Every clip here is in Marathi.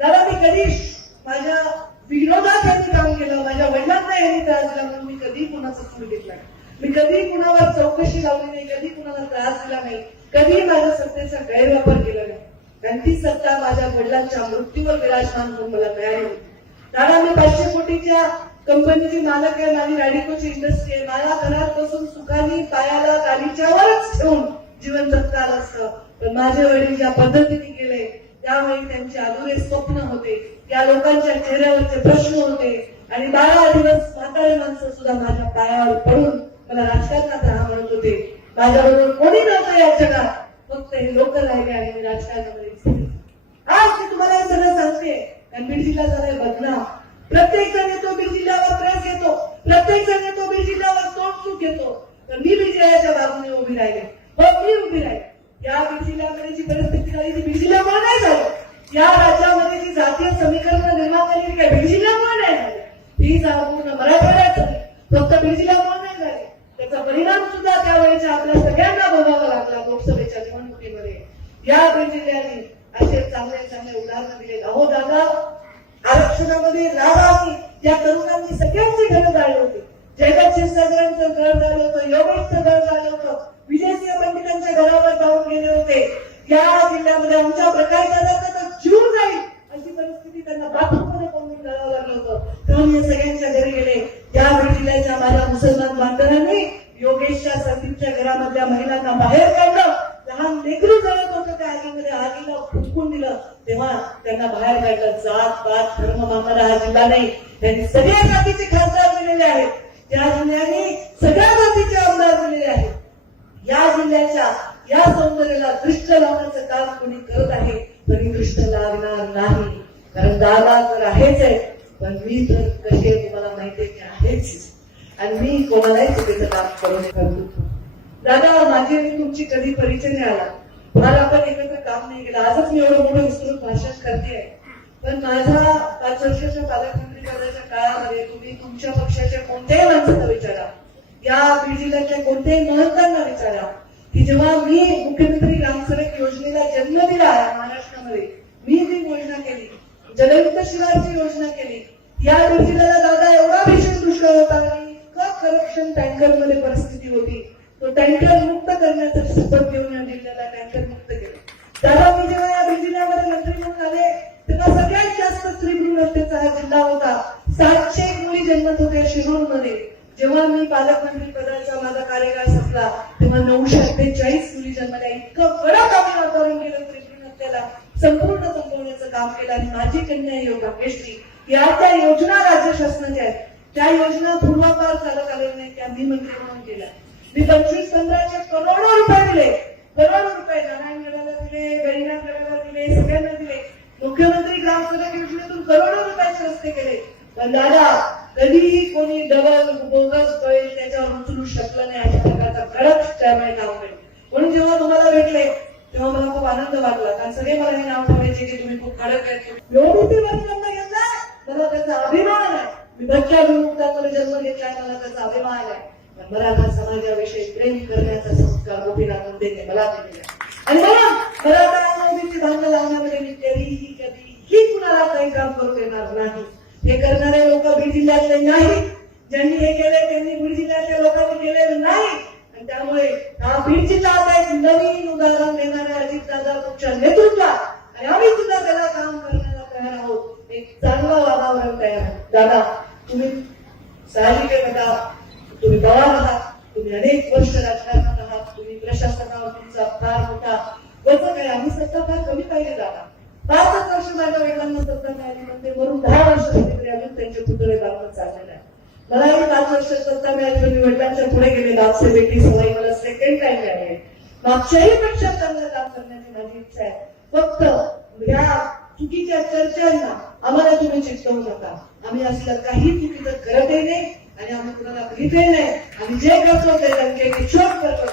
त्याला मी कधी माझ्या विनोदात यांनी काम केलं माझ्या वडिलांना यांनी त्रास दिला म्हणून मी कधी कुणाचा सूर घेतला मी कधी कुणावर चौकशी लावली नाही कधी कुणाला त्रास दिला नाही कधी माझ्या सत्तेचा गैरवापर केला नाही. आणि ती सत्ता माझ्या वडिलांच्या मृत्यूवर विराजमान होऊन मला मिळाली होती. दादा मी पाचशे कोटीच्या कंपनीची मालक आहे माझी रॅडिकोची इंडस्ट्री आहे. मला घरात बसून सुखाने पायाला गालीच्यावरच ठेवून जीवन जगता आलं असतं. पण माझे वडील ज्या पद्धतीने गेले त्यावेळी त्यांचे अधुरे स्वप्न होते. त्या लोकांच्या चेहऱ्यावरचे प्रश्न होते. आणि बारा दिवस म्हातारे माणसं सुद्धा माझ्या पायावर पडून मला राजकारणात राहा म्हणत होते. माझ्याबरोबर कोणी नव्हतं या जगात. फक्त हे लोक राहिले आणि मी राजकारणामध्ये आज मी तुम्हाला सगळं सांगते. कारण बीड जिल्हा झालाय बदनाम. प्रत्येक जण येतो बीड जिल्ह्यावर प्रेस घेतो. प्रत्येक जण येतो बीड जिल्ह्यावर तोंड चूक घेतो. तर मी बीड जिल्ह्याच्या बाजूने उभी राहिले. या राज्यामध्ये जी जातीय समीकरण निर्माण झाली काय बीड कोण नाही झाली. ही संपूर्ण मराठवाड्यात फक्त बीड कोण नाही झाली. त्याचा परिणाम सुद्धा त्यावेळेच्या आपल्या सगळ्यांना भोगावा लागला लोकसभेच्या निवडणुकीमध्ये. या बीड जिल्ह्याने असे चांगले चांगले उदाहरण दिले. अहो दादा आरक्षणामध्ये राहावी या तरुणांनी सगळ्यांची घरं जाळली होती. जयदत्त क्षीरसागरांचं घर झालं होतं योगेशचं घर झालं होतं. विजयसिंह पंडितांच्या घरावर जाऊन गेले होते. या जिल्ह्यामध्ये आमच्या प्रकारच्या त्या महिलांना बाहेर काढलं. लहान लेकरू जळत होतं त्या आगीमध्ये. आगीला फुटकून दिलं. तेव्हा त्यांना बाहेर काढलं. जात पात धर्म मानणारा हा जिल्हा नाही. त्यांनी सगळ्या जातीचे खासदार दिलेले आहेत. त्या जिल्ह्याने सगळ्या जातीचे आमदार दिलेले आहेत. या जिल्ह्याच्या या सौंदर्याला दृष्ट लावण्याचं काम कोणी करत आहे तरी दृष्ट लागणार नाही. कारण दादा तर आहेच आहे पण मी तर कसे तुम्हाला माहिती आहे की आहेच. आणि मी कोणालाही चुकीचं काम करून करतो दादा माझी आणि तुमची कधी परिचय नाही आला मला आपण एकत्र काम नाही केलं. आजच मी एवढं मोठं विस्तृत भाषण करते पण माझा पाच वर्षाच्या पालकमंत्री पदाच्या काळामध्ये तुम्ही तुमच्या पक्षाच्या कोणत्याही माणसाला विचारा. या बीड जिल्ह्यातल्या कोणत्याही महंतांना विचारा. की जेव्हा मी मुख्यमंत्री ग्रामसडक योजनेला जन्म दिला महाराष्ट्रामध्ये मी जी योजना केली जलयुक्त शिवारची योजना केली या बीड दादा एवढा भीषण दुष्काळ होता आणि करप्शन टँकरमध्ये परिस्थिती होती. तो टँकर मुक्त करण्याचा शपथ घेऊन या जिल्ह्याला टँकर मुक्त केलं. त्याला मी जेव्हा या जिल्ह्यामध्ये मंत्री म्हणून आले तेव्हा सगळ्यात जास्त स्त्री भ्रूणहत्येचा हा जिल्हा होता. सातशे एक मुली जन्मत होत्या शिरूरमध्ये. जेव्हा मी पालकमंत्री पदाचा माझा कार्यकाळ संपला तेव्हा नऊशे अठ्ठेचाळीस मुली जन्मल्या. इतकं कडक आम्ही वातावरण केलं स्त्री भ्रूणहत्येला संपूर्ण संपवण्याचं काम केलं. आणि माझी कन्या योग भाग्यश्री या त्या योजना राज्य शासनाच्या आहेत त्या योजना पूर्वापार चालत आलेल्या नाही त्या मी मंत्री म्हणून केल्या. मी पंचवीस पंधराशे करोडो रुपये दिले. करोडो रुपये नारायणगडाला दिले गहिनागडाला दिले सगळ्यांना दिले. मुख्यमंत्री ग्राम सडक योजनेतून करोडो रुपयाचे रस्ते केले. पण दादा कधीही कोणी डबल बोगस बैल त्याच्यावर उचलू शकलं नाही अशा प्रकारचा कडक त्यावेळी नाव मिळेल. म्हणून जेव्हा तुम्हाला भेटले तेव्हा मला खूप आनंद वाटला. कारण सगळे मला हे नाव ठेवायचे की तुम्ही खूप कडक आहेत. योगिती वर्षांना घेतला मला त्याचा अभिमान आहे. मी बच्चा अभिमुक्ताकडे जन्म घेतलाय मला त्याचा अभिमान आहे. मराठा समाजाविषयी प्रेम करण्याचा संस्कार गोपीनाथ मुंडेने मला दिलेला आणि म्हणून मराठा आंदोलनाची भांडणं लावण्यामध्ये मी कधीही कधीही कुणाला काही काम करू देणार नाही. हे करणारे लोक बीड जिल्ह्यातले नाही. ज्यांनी हे केले त्यांनी बीड जिल्ह्यातल्या लोकांनी केलेले नाही. आणि त्यामुळे हा बीड जिल्हा आता एक नवीन उदाहरण देणाऱ्या अजितदादा तुमच्या नेतृत्वात. आणि आम्ही सुद्धा त्याला काम करण्याला तयार आहोत. एक चांगलं वातावरण तयार आहोत दादा तुम्ही साहजिक आहे तुम्ही पवार आहात तुम्ही अनेक वर्ष राजकारणात आहात तुम्ही प्रशासनावर तुमचा फार मोठा वचक काय आम्ही सत्ता फार कमी पाहिजे दादा पाचच वर्ष माझ्या वडिलांना सत्ता मिळाली म्हणजे वरून दहा वर्ष झाली तरी अजून त्यांचे पुतळे दाखवत चाललेले आहे मलाही पाच वर्ष सत्ता मिळाली पण मी वडिलांच्या पुढे गेले. लाभसेवेची सवय मला सेकंड टाइम मिळाली मागच्याही पेक्षा चांगलं काम करण्याची माझी इच्छा आहे. फक्त या चुकीच्या चर्चांना आम्हाला तुम्ही चिकटवू नका. आम्ही असलं काही चुकीचं करतही नाही आणि आम्ही कुणाला करीतही नाही. आम्ही जे करतो ते त्यांचे किशोर करतो.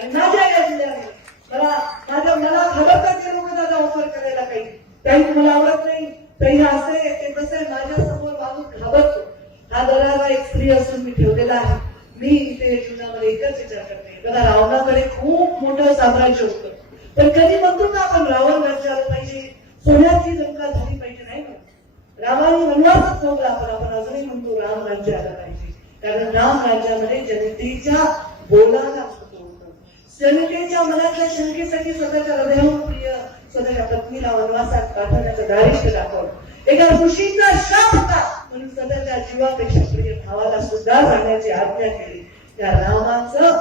आणि माझ्या या जिल्ह्यामध्ये मला माझ्या मला घाबरतात ते लोक दादा ऑफर करायला काही काही मला आवडत नाही. काही असं आहे ते कसं आहे माझ्यासमोर माणूस घाबरतो. हा दरारा एक स्त्री असून मी ठेवलेला आहे. मी इथे जीवनामध्ये एकच विचार करते. बघा रावणाकडे खूप मोठं साम्राज्य होतं. पण कधी म्हणतो ना आपण रावण राज्य आलं पाहिजे. सोन्याची लंका झाली पाहिजे नाही रामाने वनवासच नव्हता आपण आपण अजूनही म्हणतो राम राज्य आलं पाहिजे. कारण राम राज्यामध्ये जनतेच्या बोलाला जनतेच्या मनातल्या शंकेसाठी स्वतःच्या हृदयाहून प्रिय स्वतःच्या पत्नीला वनवासात पाठवण्याचं दारिष्ट्य दाखवलं. एका ऋषींचा शाप होता. म्हणून स्वतःच्या जीवापेक्षा प्रिय भावाला सुद्धा जाण्याची आज्ञा केली. त्या रामाचं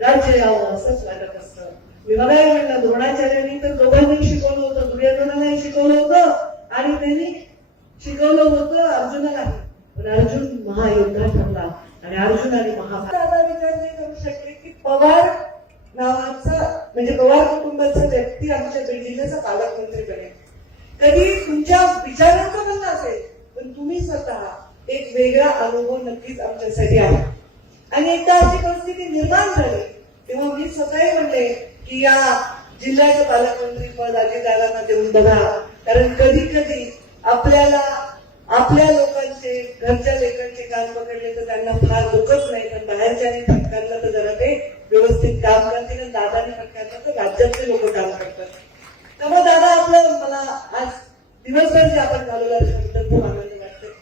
राज्य यावं असंच वाटत असतं. मी बघायला म्हणलं द्रोणाचार्यांनी तर दोघांनी शिकवलं होतं दुर्योधनालाही शिकवलं होतं आणि त्यांनी शिकवलं होतं अर्जुनालाही. पण अर्जुन महायोद्धा ठरला आणि अर्जुनाने महाभारत आता विचार नाही करू शकले की पवार नावाचा म्हणजे पवार कुटुंबाचा व्यक्ती आमच्या बिल्डिंगचा जिल्ह्याचा पालकमंत्री बनेल कधी तुमच्या विचारांचा बनला असेल पण तुम्ही स्वतः एक वेगळा अनुभव नक्कीच आमच्यासाठी आला आणि एकदा अशी परिस्थिती निर्माण झाली तेव्हा मी स्वतःही म्हणले की या जिल्ह्याचं पालकमंत्री पद अजितदादांना देऊन बघा. कारण कधी कधी आपल्याला आपल्या लोकांचे घरच्या लेखांचे काम पकडले तर त्यांना फार दुखत